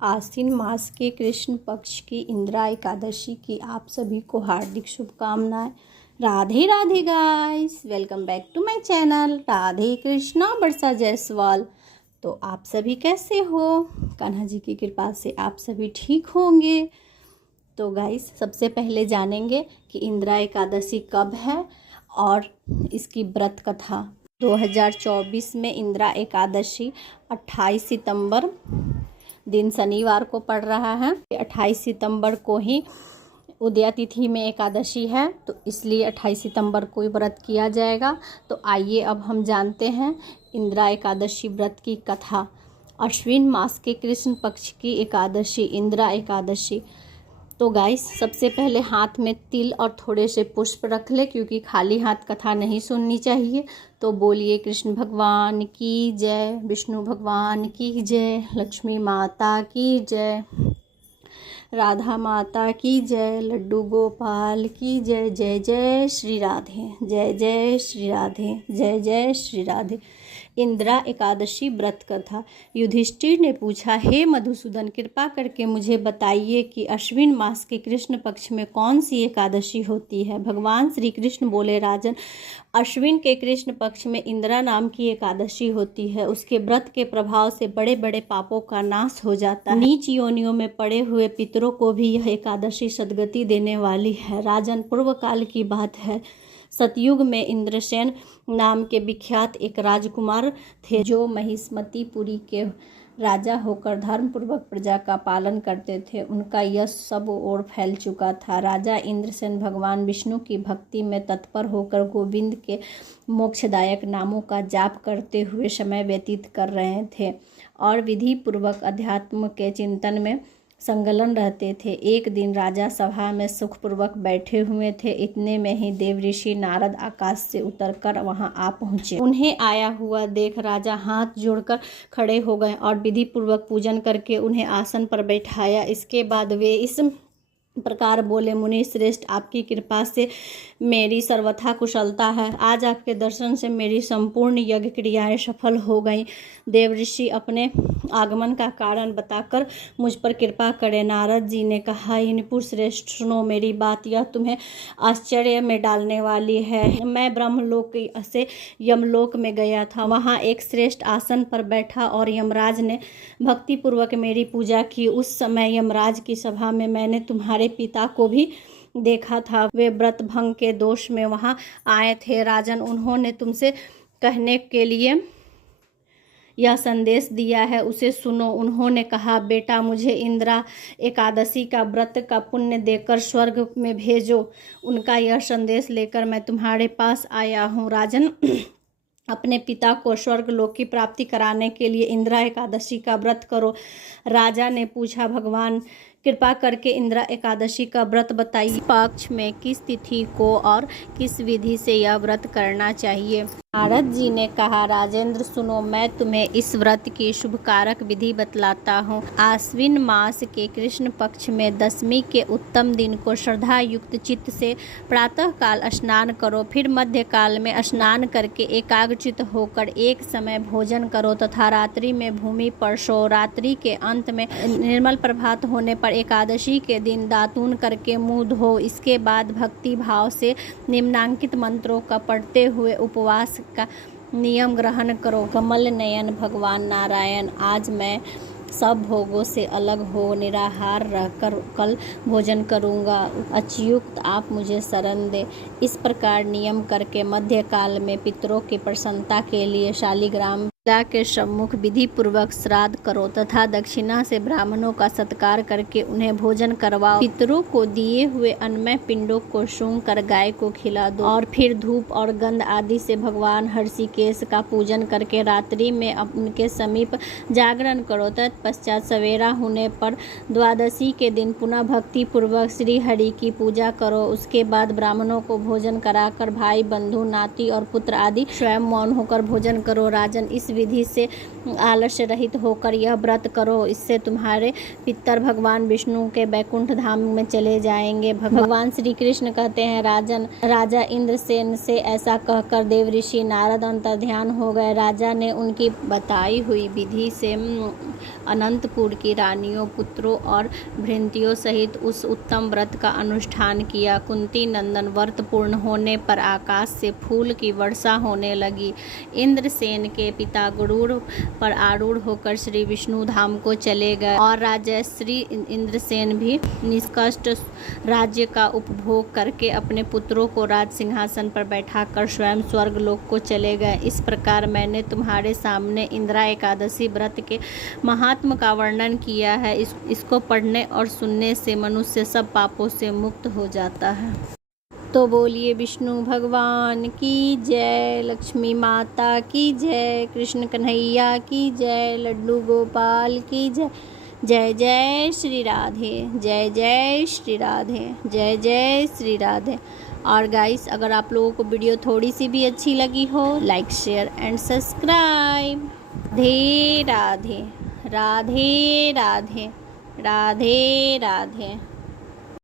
आश्विन मास के कृष्ण पक्ष की इंदिरा एकादशी की आप सभी को हार्दिक शुभकामनाएं। Radhe Radhe guys, welcome back to my channel Radhe Krishna Barsa Jaiswal. तो आप सभी कैसे हो? कान्हा जी की कृपा से आप सभी ठीक होंगे। तो गाइस, सबसे पहले जानेंगे कि इंदिरा एकादशी कब है और इसकी व्रत कथा। 2024 में इंदिरा एकादशी 28 सितंबर दिन शनिवार को पड़ रहा है। 28 सितंबर को ही उदया तिथि में एकादशी है, तो इसलिए 28 सितंबर को ही व्रत किया जाएगा। तो आइए अब हम जानते हैं इंदिरा एकादशी व्रत की कथा। अश्विन मास के कृष्ण पक्ष की एकादशी इंदिरा एकादशी। तो गाइस, सबसे पहले हाथ में तिल और थोड़े से पुष्प रख ले, क्योंकि खाली हाथ कथा नहीं सुननी चाहिए। तो बोलिए कृष्ण भगवान की जय, विष्णु भगवान की जय, लक्ष्मी माता की जय, राधा माता की जय, लड्डू गोपाल की जय। जय जय श्री राधे, जय जय श्री राधे, जय जय श्री राधे। इंदिरा एकादशी व्रत कथा। युधिष्ठिर ने पूछा, हे मधुसूदन, कृपा करके मुझे बताइए कि अश्विन मास के कृष्ण पक्ष में कौन सी एकादशी होती है। भगवान श्री कृष्ण बोले, राजन, अश्विन के कृष्ण पक्ष में इंदिरा नाम की एकादशी होती है। उसके व्रत के प्रभाव से बड़े बड़े पापों का नाश हो जाता है। नीच योनियों में पड़े हुए पितरों को भी यह एकादशी सद्गति देने वाली है। राजन, पूर्व काल की बात है। सतयुग में इंद्रसेन नाम के विख्यात एक राजकुमार थे, जो महिष्मतीपुरी के राजा होकर धर्मपूर्वक प्रजा का पालन करते थे। उनका यश सब ओर फैल चुका था। राजा इंद्रसेन भगवान विष्णु की भक्ति में तत्पर होकर गोविंद के मोक्षदायक नामों का जाप करते हुए समय व्यतीत कर रहे थे और विधि पूर्वक अध्यात्म के चिंतन में संलग्न रहते थे। एक दिन राजा सभा में सुखपूर्वक बैठे हुए थे। इतने में ही देव ऋषि नारद आकाश से उतरकर वहां आ पहुंचे। उन्हें आया हुआ देख राजा हाथ जोड़कर खड़े हो गए और विधि पूर्वक पूजन करके उन्हें आसन पर बैठाया। इसके बाद वे इस प्रकार बोले, मुनि श्रेष्ठ, आपकी कृपा से मेरी सर्वथा कुशलता है। आज आपके दर्शन से मेरी संपूर्ण यज्ञ क्रियाएं सफल हो गईं। देव ऋषि अपने आगमन का कारण बताकर मुझ पर कृपा करें। नारद जी ने कहा, मुनि श्रेष्ठ, सुनो मेरी बात, यह तुम्हें आश्चर्य में डालने वाली है। मैं ब्रह्मलोक से यमलोक में गया था। वहाँ एक श्रेष्ठ आसन पर बैठा और यमराज ने भक्तिपूर्वक मेरी पूजा की। उस समय यमराज की सभा में मैंने तुम्हारे पिता को भी देखा था। वे व्रत भंग के दोष में वहां आए थे। राजन, उन्होंने तुमसे कहने के लिए यह संदेश दिया है, उसे सुनो। उन्होंने कहा, बेटा, मुझे इंदिरा एकादशी का व्रत का पुण्य देकर स्वर्ग में भेजो। उनका यह संदेश लेकर मैं तुम्हारे पास आया हूँ। राजन, अपने पिता को स्वर्ग लोक की प्राप्ति कराने के लिए इंदिरा एकादशी का व्रत करो। राजा ने पूछा, भगवान, कृपा करके इंदिरा एकादशी का व्रत बताइए। पक्ष में किस तिथि को और किस विधि से यह व्रत करना चाहिए? नारद जी ने कहा, राजेंद्र, सुनो, मैं तुम्हें इस व्रत की शुभकारक विधि बतलाता हूँ। आश्विन मास के कृष्ण पक्ष में दशमी के उत्तम दिन को श्रद्धा युक्त चित्त से प्रातः काल स्नान करो। फिर मध्य काल में स्नान करके एकाग्रचित होकर एक समय भोजन करो तथा रात्रि में भूमि पर सो। रात्रि के अंत में निर्मल प्रभात होने पर एकादशी के दिन दातून करके मुंह धो। इसके बाद भक्ति भाव से निम्नांकित मंत्रों का पढ़ते हुए उपवास का नियम ग्रहण करो। कमल नयन भगवान नारायण, आज मैं सब भोगों से अलग हो निराहार रहकर कल भोजन करूंगा। अच्युत, आप मुझे शरण दे। इस प्रकार नियम करके मध्य काल में पितरों की प्रसन्नता के लिए शालिग्राम के सम्मुख विधि पूर्वक श्राद्ध करो तथा दक्षिणा से ब्राह्मणों का सत्कार करके उन्हें भोजन करवाओ। पितरों को दिए हुए अन्नमय पिंडों को सूंघ कर गाय को खिला दो और फिर धूप और गंध आदि से भगवान हर्षिकेश का पूजन करके रात्रि में उनके समीप जागरण करो। तत्पश्चात सवेरा होने पर द्वादशी के दिन पुनः भक्ति पूर्वक श्री हरि की पूजा करो। उसके बाद ब्राह्मणों को भोजन कराकर भाई बंधु नाती और पुत्र आदि स्वयं मौन होकर भोजन करो। राजन, इस विधि से आलस्य रहित होकर यह व्रत करो। इससे तुम्हारे पितर भगवान विष्णु के बैकुंठ धाम में चले जाएंगे। भगवान श्री कृष्ण कहते हैं, राजा इंद्रसेन से ऐसा कहकर देव ऋषि नारद अंतर्ध्यान हो गए। राजा ने उनकी बताई हुई विधि से अनंतपुर की रानियों, पुत्रों और भृत्यों सहित उस उत्तम व्रत का अनुष्ठान किया। कुंती नंदन व्रत पूर्ण होने पर आकाश से फूल की वर्षा होने लगी। इंद्रसेन के पिता गरुड़ पर आरूढ़ होकर श्री विष्णु धाम को चले गए और राजश्री इंद्रसेन भी निष्कष्ट राज्य का उपभोग करके अपने पुत्रों को राज सिंहासन पर बैठाकर स्वयं स्वर्ग लोक को चले गए। इस प्रकार मैंने तुम्हारे सामने इंदिरा एकादशी व्रत के महात्म का वर्णन किया है। इसको पढ़ने और सुनने से मनुष्य सब पापों से मुक्त हो जाता है। तो बोलिए विष्णु भगवान की जय, लक्ष्मी माता की जय, कृष्ण कन्हैया की जय, लड्डू गोपाल की जय। जय जय श्री राधे, जय जय श्री राधे, जय जय श्री राधे। और गाइस, अगर आप लोगों को वीडियो थोड़ी सी भी अच्छी लगी हो, like share and subscribe. Radhe Radhe, Radhe Radhe, Radhe Radhe.